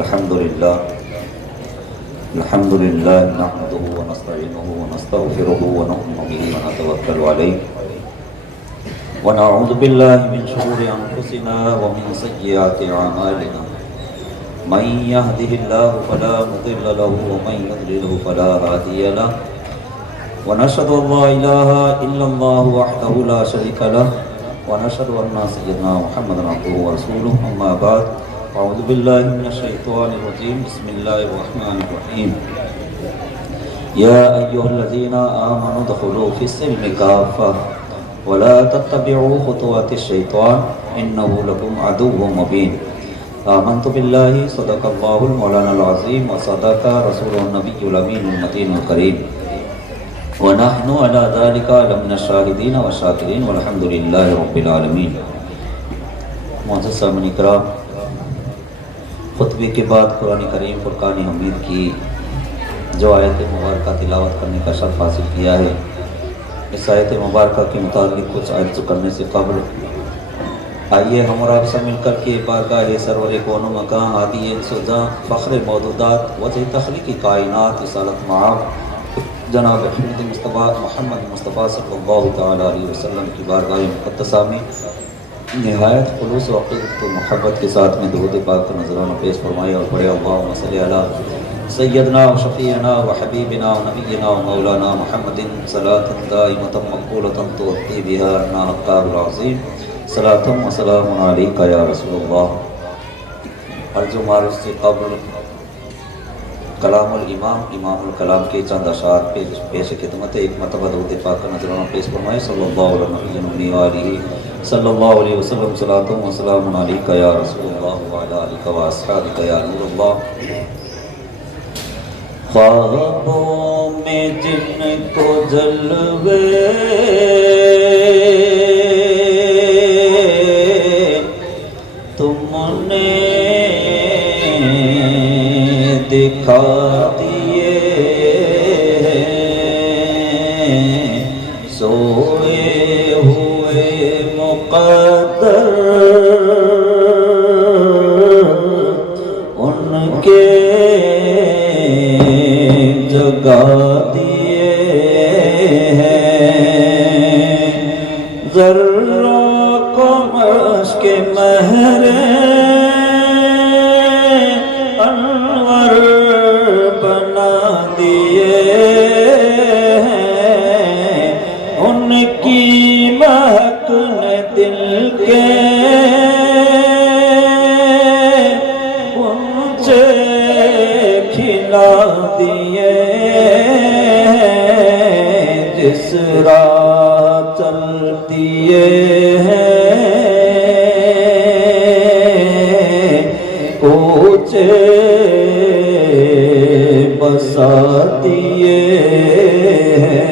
الحمد لله نحمده ونستعينه ونستغفره ونؤمن به ونتوكل عليه ونعوذ بالله من شرور أنفسنا ومن سيئات أعمالنا من يهده الله فلا مضل له ومن يضلل فلا هادي له ونشهد أن لا إله إلا الله وحده لا شريك له ونشهد أن سيدنا محمدا عبده ورسوله أما بعد أعوذ بالله من الشيطان الرجيم بسم الله الرحمن الرحيم يا أيها الذين آمنوا ادخلوا في السلم كافة ولا تتبعوا خطوات الشيطان إنه لكم عدو مبين آمنت بالله صدق الله المولانا العظيم وصدق رسوله النبي الأمين المتين الكريم ونحن على ذلك لمن الشاهدين والشاكرين والحمد لله رب العالمين. معزز سامعین کرام، خطبے کے بعد قرآن کریم فرقان حمید کی جو آیت مبارکہ تلاوت کرنے کا شرف حاصل کیا ہے، اس آیت مبارکہ کے متعلق کچھ عرض کرنے سے قبل آئیے ہم اور آپ سے مل کر کے بارگاہ سرور کون و مکان عادی سوزاں فخر موجودات وجہ تخلیق کائنات رسالت معاب جناب محمد مصطفیٰ صلی اللہ تعالیٰ علیہ وسلم کی بارگاہ مقدسہ میں نہایت خلوص و عقیدت و محبت کے ساتھ میں درود پاک کا نذرانہ پیش فرمائے اور پڑھے اللہم صلی علی سیدنا و شفیعنا و حبیبنا و نبینا و مولانا محمد صلاة دائمة مقبولة توتی بها عنا حقاب العظیم صلاة و سلام علیکہ یا رسول اللہ. عرض و معرض سے قبل کلام الامام امام الکلام کے چند اشعار پیش خدمت ایک مرتبہ درود پاک کا نذرانہ پیش فرمائے صلی اللہ علیہ وآلہ صلی اللہ علیہ وسلم صلاۃ و سلام علیکہ یا رسول اللہ وعلی آلہ و اصحابہ یا نور اللہ. خوابوں میں جن کو جلوے تم نے دکھا دیے سوئے ہوئے مقدر ان کے جگا دیے ہیں ذروں کو مشق مہر انور بنا دیے ہیں ان کی مہک نے دل کے اونچے کھلا دیے ہیں جس راہ چل دیے ہیں اونچے بسا دیے ہیں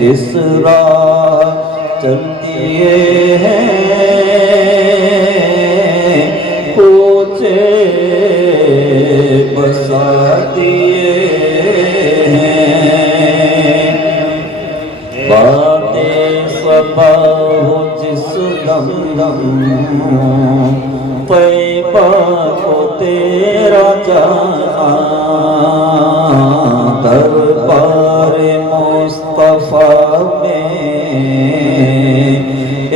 جس راہ چل دیے ہیں اونچے بسا دیے ہیں. بات صبا ہو جس دم طیبہ کو تیرا جانا دربار مصطفیٰ میں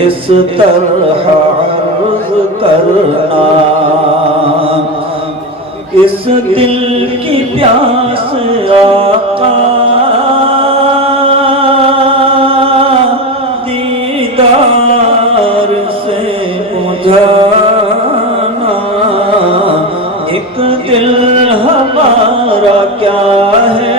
اس طرح عرض کرنا اس دل کی پیاس آقا دیدار سے بجھانا ایک دل ہمارا کیا ہے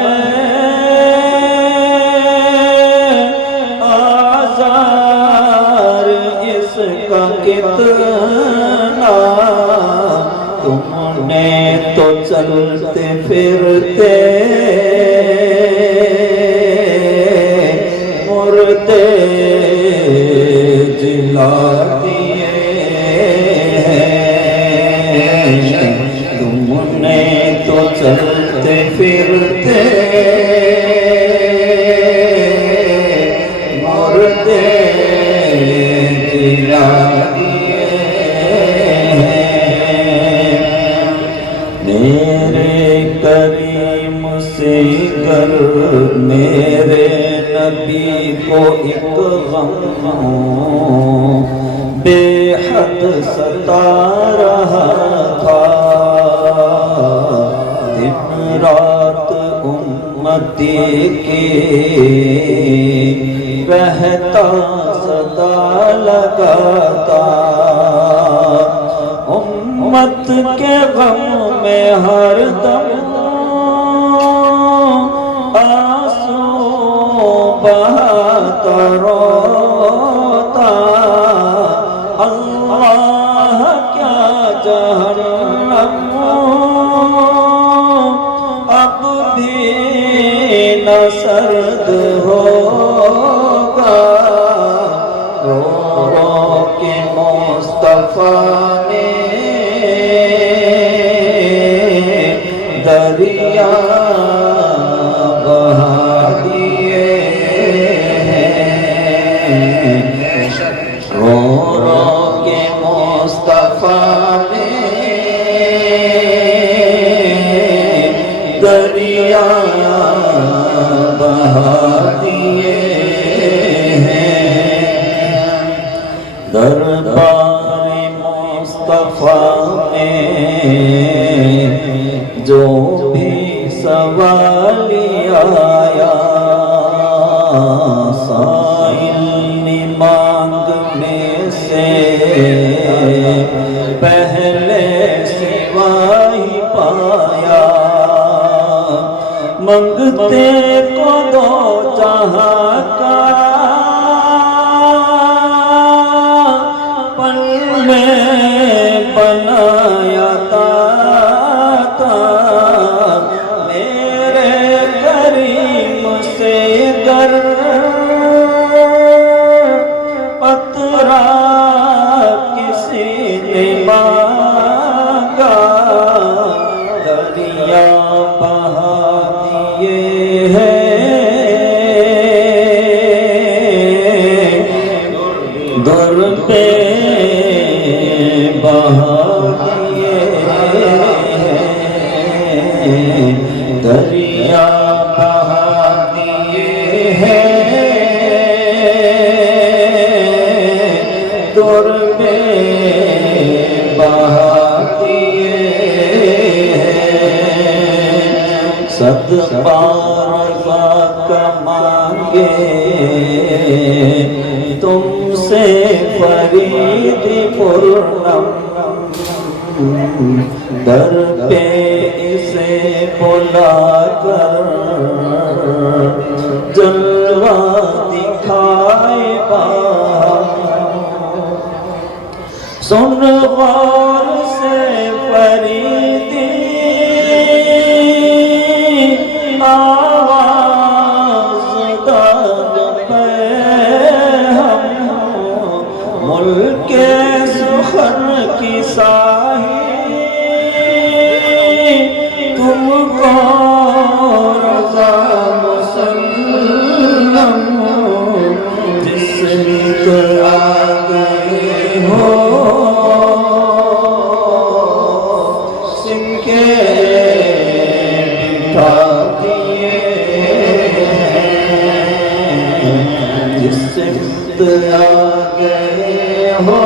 آزار اس کا کتنا تم نے تو چلتے پھرتے مردے جلا دیے ہیں تم نے تو چلتے پھرتے مردے جلا دیے ہیں حد ستا رہا تھا، دن رات امتی کی رہتا صدا لگاتا، امت کے غم میں ہر دم آنسو بہاتا روتا، اللہ کیا جہنم اب بھی نہ سرد ہوگا، رو رو کے مصطفیٰ نے دریا بہا دیے ہیں، رو رو کے مصطفیٰ نے دریا بہا دیے ہیں، دربار مصطفیٰ میں جو بھی سوالی آیا، سائل نے مانگنے سے پہلے سوا ہی پایا، منگتے کو دو جہاں کا پن میں بنایا تھا، میرے کریم سے گر پترا کسی نے مانگا، دریا بہا دیے ہیں، در پہ بہا دیے ہیں، دریا بہا دیے ہیں، در پہ بہا دیے ہیں، صدقہ رضا کا مانگے تم سے فرید پرنم، در پہ اسے بلا کر جلوہ دکھائے باہم، سن غور سے فریدی آواز داد پہ ہم، ملک سخن کی ساہی تم کو رضا مسلم، جس میں آگے ہو سکے بٹھا دیے ہیں، جس سمت آگے ہو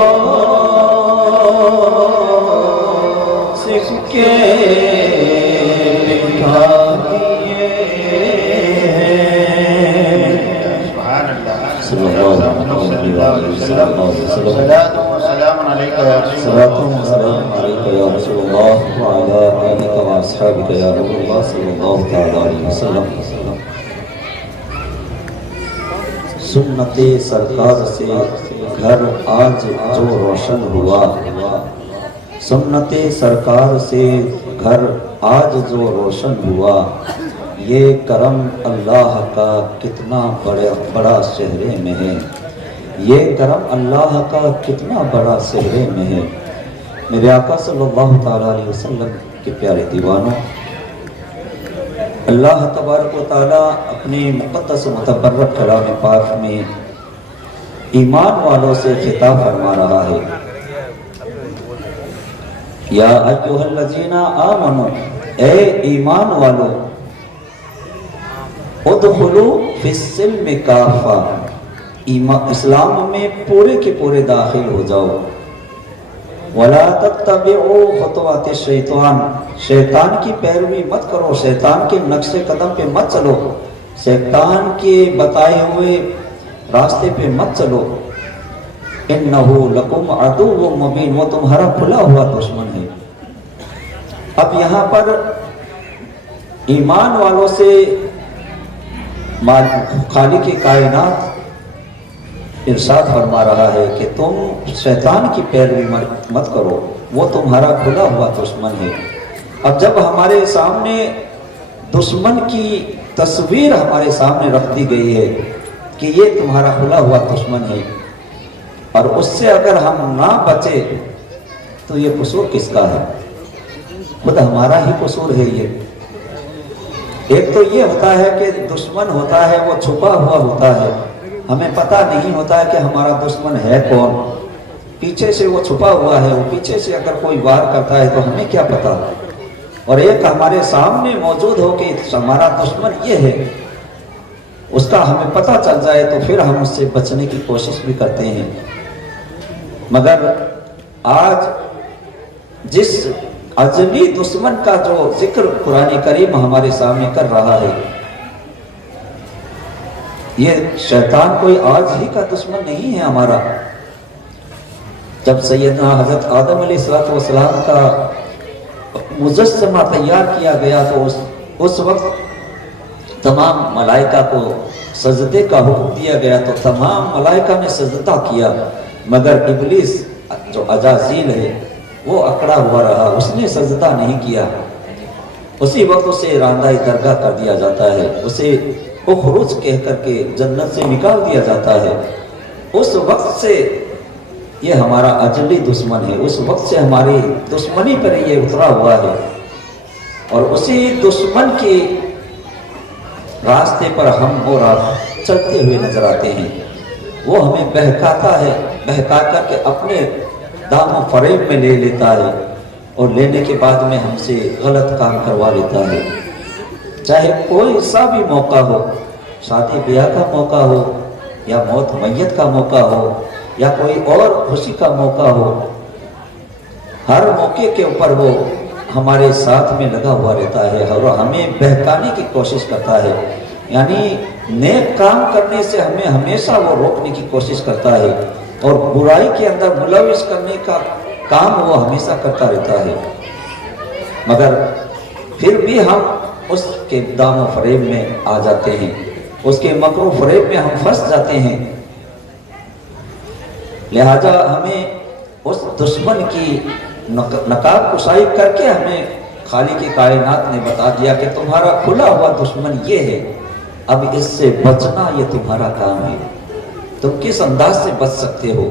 سکے بٹھا دیے ہیں، صلی اللہ علیہ وسلم، صلاة وسلام عليك يا رسول صلاة الله، وسلام عليك يا رسول الله وعلى آلك وأصحابك يا رسول الله صلى الله تعالى عليه وسلم۔ سنت سرکار سے گھر آج جو روشن ہوا، سنت سرکار سے گھر آج جو روشن ہوا، یہ کرم اللہ کا کتنا بڑا چہرے میں ہے، یہ کرم اللہ کا کتنا بڑا چہرے میں ہے۔ میرے آقا صلی اللہ تعالیٰ علیہ وسلم کے پیارے دیوانوں، اللہ تبارک و تعالیٰ اپنے مقدس و متبرک کلام پاک میں ایمان والوں سے خطاب فرما رہا ہے، یا ایھا الذین آمنوا، اے ایمان والو، ادخلوا فی السلم کافہ، اسلام میں پورے کے پورے داخل ہو جاؤ، وَلَا تَتَّبِعُوا خُطُوَاتِ الشَّيْطَانِ، شیطان کی پیروی مت کرو، شیطان کے نقش قدم پہ مت چلو، شیطان کے بتائے ہوئے راستے پہ مت چلو۔ إِنَّهُ لَكُمْ عَدُوٌّ مُبِينٌ، وہ تمہارا کھلا ہوا دشمن ہے۔ اب یہاں پر ایمان والوں سے خالق کائنات ارشاد فرما رہا ہے کہ تم شیطان کی پیروی مت کرو، وہ تمہارا کھلا ہوا دشمن ہے۔ اب جب ہمارے سامنے دشمن کی تصویر ہمارے سامنے رکھ دی گئی ہے کہ یہ تمہارا کھلا ہوا دشمن ہے، اور اس سے اگر ہم نہ بچے تو یہ قصور کس کا ہے؟ خود ہمارا ہی قصور ہے۔ یہ ایک تو یہ ہوتا ہے کہ دشمن ہوتا ہے وہ چھپا ہوا ہوتا ہے، ہمیں پتہ نہیں ہوتا ہے کہ ہمارا دشمن ہے کون، پیچھے سے وہ چھپا ہوا ہے، وہ پیچھے سے اگر کوئی وار کرتا ہے تو ہمیں کیا پتہ۔ اور ایک ہمارے سامنے موجود ہو کہ ہمارا دشمن یہ ہے، اس کا ہمیں پتہ چل جائے تو پھر ہم اس سے بچنے کی کوشش بھی کرتے ہیں۔ مگر آج جس ازلی دشمن کا جو ذکر قرآن کریم ہمارے سامنے کر رہا ہے، یہ شیطان کوئی آج ہی کا دشمن نہیں ہے ہمارا۔ جب سیدنا حضرت آدم علیہ السلام کا مجسمہ تیار کیا گیا تو اس وقت تمام ملائکہ کو سجدے کا حکم دیا گیا تو تمام ملائکہ نے سجدہ کیا، مگر ابلیس جو عزازیل ہے وہ اکڑا ہوا رہا، اس نے سجدہ نہیں کیا۔ اسی وقت اسے راندہ درگاہ کر دیا جاتا ہے، اسے اخرج کہہ کر کے جنت سے نکال دیا جاتا ہے۔ اس وقت سے یہ ہمارا اجلی دشمن ہے، اس وقت سے ہماری دشمنی پر یہ اترا ہوا ہے، اور اسی دشمن کے راستے پر ہم اور آپ چلتے ہوئے نظر آتے ہیں۔ وہ ہمیں بہکاتا ہے، بہکا کر کے اپنے دام و فریب میں لے لیتا ہے، اور لینے کے بعد میں ہم سے غلط کام کروا لیتا ہے۔ چاہے کوئی سا بھی موقع ہو، شادی بیاہ کا موقع ہو، یا موت میت کا موقع ہو، یا کوئی اور خوشی کا موقع ہو، ہر موقع کے اوپر وہ ہمارے ساتھ میں لگا ہوا رہتا ہے اور ہمیں بہکانے کی کوشش کرتا ہے، یعنی نیک کام کرنے سے ہمیں ہمیشہ وہ روکنے کی کوشش کرتا ہے، اور برائی کے اندر ملوث کرنے کا کام وہ ہمیشہ کرتا رہتا ہے۔ مگر پھر بھی ہم اس کے دام و فریب میں آ جاتے ہیں، اس کے مکر و فریب میں ہم پھنس جاتے ہیں۔ لہذا ہمیں اس دشمن کی نقاب کشائی کر کے ہمیں خالق کائنات نے بتا دیا کہ تمہارا کھلا ہوا دشمن یہ ہے، اب اس سے بچنا یہ تمہارا کام ہے، تم کس انداز سے بچ سکتے ہو۔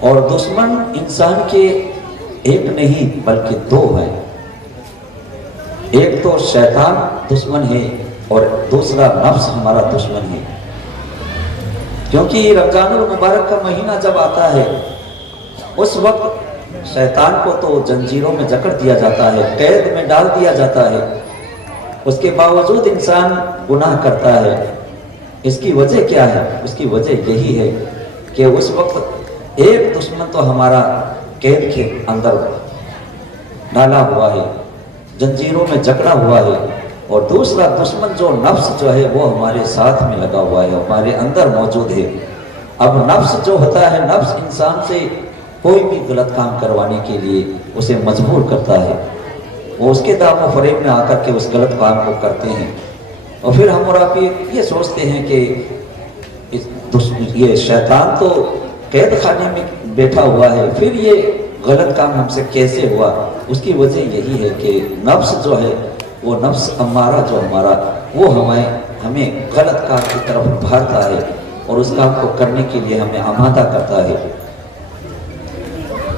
اور دشمن انسان کے ایک نہیں بلکہ دو ہیں، ایک تو شیطان دشمن ہے اور دوسرا نفس ہمارا دشمن ہے۔ کیونکہ رمضان المبارک کا مہینہ جب آتا ہے اس وقت شیطان کو تو زنجیروں میں جکڑ دیا جاتا ہے، قید میں ڈال دیا جاتا ہے، اس کے باوجود انسان گناہ کرتا ہے۔ اس کی وجہ کیا ہے؟ اس کی وجہ یہی ہے کہ اس وقت ایک دشمن تو ہمارا قید کے اندر ڈالا ہوا ہے، زنجیروں میں جکڑا ہوا ہے، اور دوسرا دشمن جو نفس جو ہے وہ ہمارے ساتھ میں لگا ہوا ہے، ہمارے اندر موجود ہے۔ اب نفس جو ہوتا ہے، نفس انسان سے کوئی بھی غلط کام کروانے کے لیے اسے مجبور کرتا ہے، وہ اس کے دام و فریب میں آ کر کے اس غلط کام کو کرتے ہیں، اور پھر ہم اور آپ یہ سوچتے ہیں کہ یہ شیطان تو قید خانے میں بیٹھا ہوا ہے، پھر یہ غلط کام ہم سے کیسے ہوا؟ اس کی وجہ یہی ہے کہ نفس جو ہے، وہ نفس امارہ جو ہمارا، وہ ہمیں غلط کام کی طرف بھاگتا ہے اور اس کام کو کرنے کے لیے ہمیں آمادہ کرتا ہے۔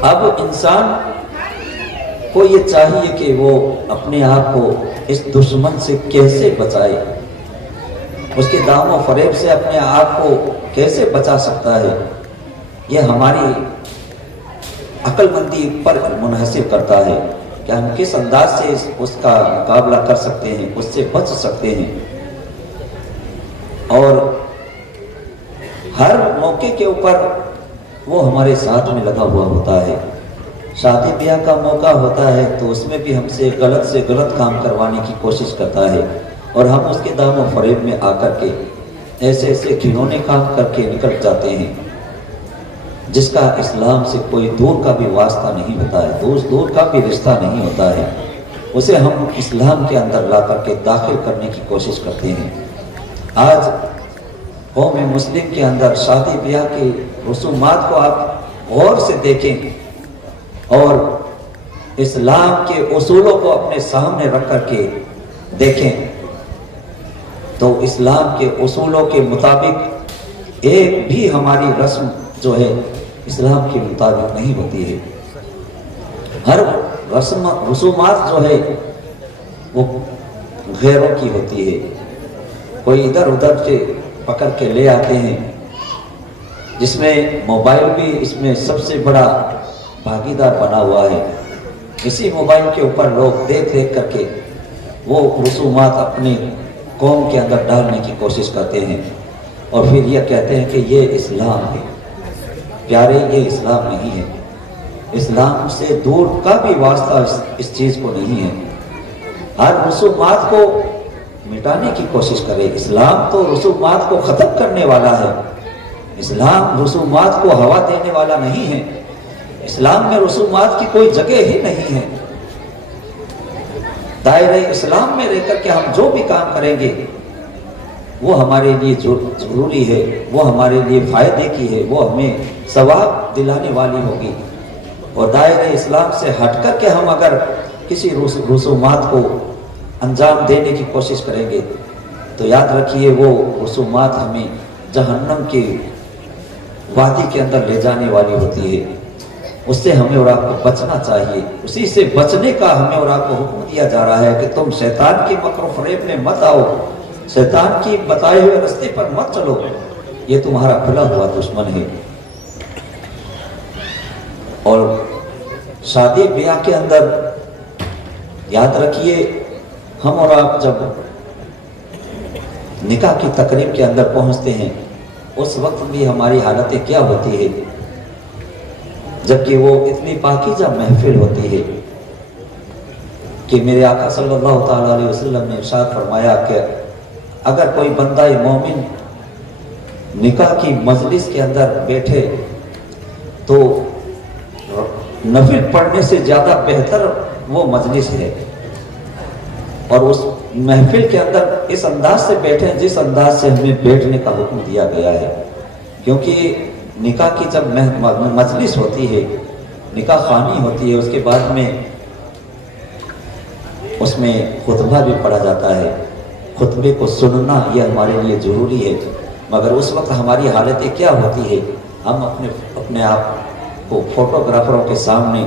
اب انسان کو یہ چاہیے کہ وہ اپنے آپ کو اس دشمن سے کیسے بچائے، اس کے دام و فریب سے اپنے آپ کو کیسے بچا سکتا ہے، یہ ہماری عقل مندی پر منحصر کرتا ہے کہ ہم کس انداز سے اس کا مقابلہ کر سکتے ہیں، اس سے بچ سکتے ہیں۔ اور ہر موقع کے اوپر وہ ہمارے ساتھ میں لگا ہوا ہوتا ہے۔ شادی بیاہ کا موقع ہوتا ہے تو اس میں بھی ہم سے غلط کام کروانے کی کوشش کرتا ہے، اور ہم اس کے دام و فریب میں آ کر کے ایسے گھنونے کام کر کے نکل جاتے ہیں جس کا اسلام سے کوئی دور کا بھی واسطہ نہیں ہوتا ہے، دور کا بھی رشتہ نہیں ہوتا ہے۔ اسے ہم اسلام کے اندر لا کر کے داخل کرنے کی کوشش کرتے ہیں۔ آج قوم مسلم کے اندر شادی بیاہ کی رسومات کو آپ غور سے دیکھیں اور اسلام کے اصولوں کو اپنے سامنے رکھ کر کے دیکھیں تو اسلام کے اصولوں کے مطابق ایک بھی ہماری رسم جو ہے اسلام کے مطابق نہیں ہوتی ہے۔ ہر رسومات جو ہے وہ غیروں کی ہوتی ہے، کوئی ادھر ادھر سے پکڑ کے لے آتے ہیں، جس میں موبائل بھی اس میں سب سے بڑا بھاگیدار بنا ہوا ہے۔ اسی موبائل کے اوپر لوگ دیکھ کر کے وہ رسومات اپنی قوم کے اندر ڈالنے کی کوشش کرتے ہیں، اور پھر یہ کہتے ہیں کہ یہ اسلام ہے۔ پیارے، یہ اسلام نہیں ہے۔ اسلام سے دور کا بھی واسطہ اس چیز کو نہیں ہے۔ ہر رسومات کو مٹانے کی کوشش کرے۔ اسلام تو رسومات کو ختم کرنے والا ہے، اسلام رسومات کو ہوا دینے والا نہیں ہے۔ اسلام میں رسومات کی کوئی جگہ ہی نہیں ہے۔ دائرہ اسلام میں رہ کر کے ہم جو بھی کام کریں گے وہ ہمارے لیے جو ضروری ہے، وہ ہمارے لیے فائدے کی ہے، وہ ہمیں ثواب دلانے والی ہوگی۔ اور دائرہ اسلام سے ہٹ کر کے ہم اگر کسی رسومات کو انجام دینے کی کوشش کریں گے تو یاد رکھیے وہ رسومات ہمیں جہنم کے وادی کے اندر لے جانے والی ہوتی ہے۔ اس سے ہمیں اور آپ کو بچنا چاہیے۔ اسی سے بچنے کا ہمیں اور آپ کو حکم دیا جا رہا ہے کہ تم شیطان کی مکر و فریب میں مت آؤ، شیطان کی بتائے ہوئے راستے پر مت چلو، یہ تمہارا کھلا ہوا دشمن ہے۔ اور شادی بیاہ کے اندر یاد رکھیے، ہم اور آپ جب نکاح کی تقریب کے اندر پہنچتے ہیں اس وقت بھی ہماری حالتیں کیا ہوتی ہے، جبکہ وہ اتنی پاکیزہ محفل ہوتی ہے کہ میرے آقا صلی اللہ تعالیٰ علیہ وسلم نے ارشاد فرمایا کہ اگر کوئی بندہ مومن نکاح کی مجلس کے اندر بیٹھے تو نفل پڑھنے سے زیادہ بہتر وہ مجلس ہے، اور اس محفل کے اندر اس انداز سے بیٹھیں جس انداز سے ہمیں بیٹھنے کا حکم دیا گیا ہے۔ کیونکہ نکاح کی جب مجلس ہوتی ہے، نکاح خوانی ہوتی ہے، اس کے بعد میں اس میں خطبہ بھی پڑھا جاتا ہے۔ خطبے کو سننا یہ ہمارے لیے ضروری ہے، مگر اس وقت ہماری حالتیں کیا ہوتی ہے، ہم اپنے آپ کو فوٹوگرافروں کے سامنے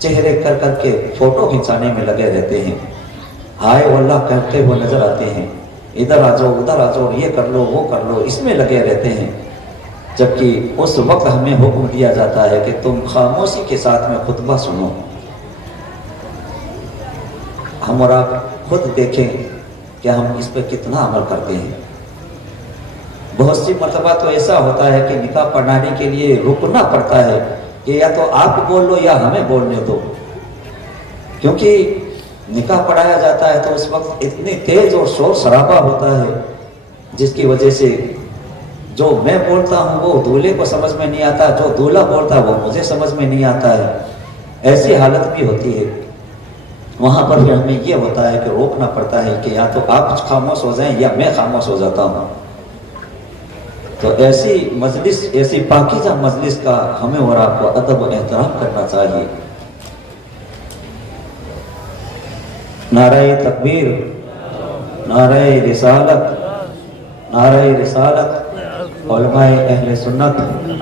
چہرے کر کے فوٹو کھنچانے میں لگے رہتے ہیں، ہائے واللہ کہتے ہوئے نظر آتے ہیں، ادھر آ جاؤ ادھر آ جاؤ، یہ کر لو وہ کر لو، اس میں لگے رہتے ہیں۔ جبکہ اس وقت ہمیں حکم دیا جاتا ہے کہ تم خاموشی کے ساتھ میں خطبہ سنو۔ ہم اور آپ خود دیکھیں کہ ہم اس پہ کتنا عمل کرتے ہیں۔ بہت سی مرتبہ تو ایسا ہوتا ہے کہ نکاح پڑھانے کے لیے رکنا پڑتا ہے کہ یا تو آپ بول لو یا ہمیں بولنے دو، کیونکہ نکاح پڑھایا جاتا ہے تو اس وقت اتنی تیز اور شور شرابہ ہوتا ہے جس کی وجہ سے جو میں بولتا ہوں وہ دولہے کو سمجھ میں نہیں آتا، جو دولہا بولتا ہے وہ مجھے سمجھ میں نہیں آتا ہے۔ ایسی حالت بھی ہوتی ہے، وہاں پر پھر ہمیں یہ ہوتا ہے کہ روکنا پڑتا ہے کہ یا تو آپ خاموش ہو جائیں یا میں خاموش ہو جاتا ہوں۔ تو ایسی مجلس، ایسی پاکیزہ مجلس کا ہمیں اور آپ کو ادب و احترام کرنا چاہیے۔ نعرہ تکبیر، نعرہ رسالت، نعرہ رسالت، علماء اہل سنت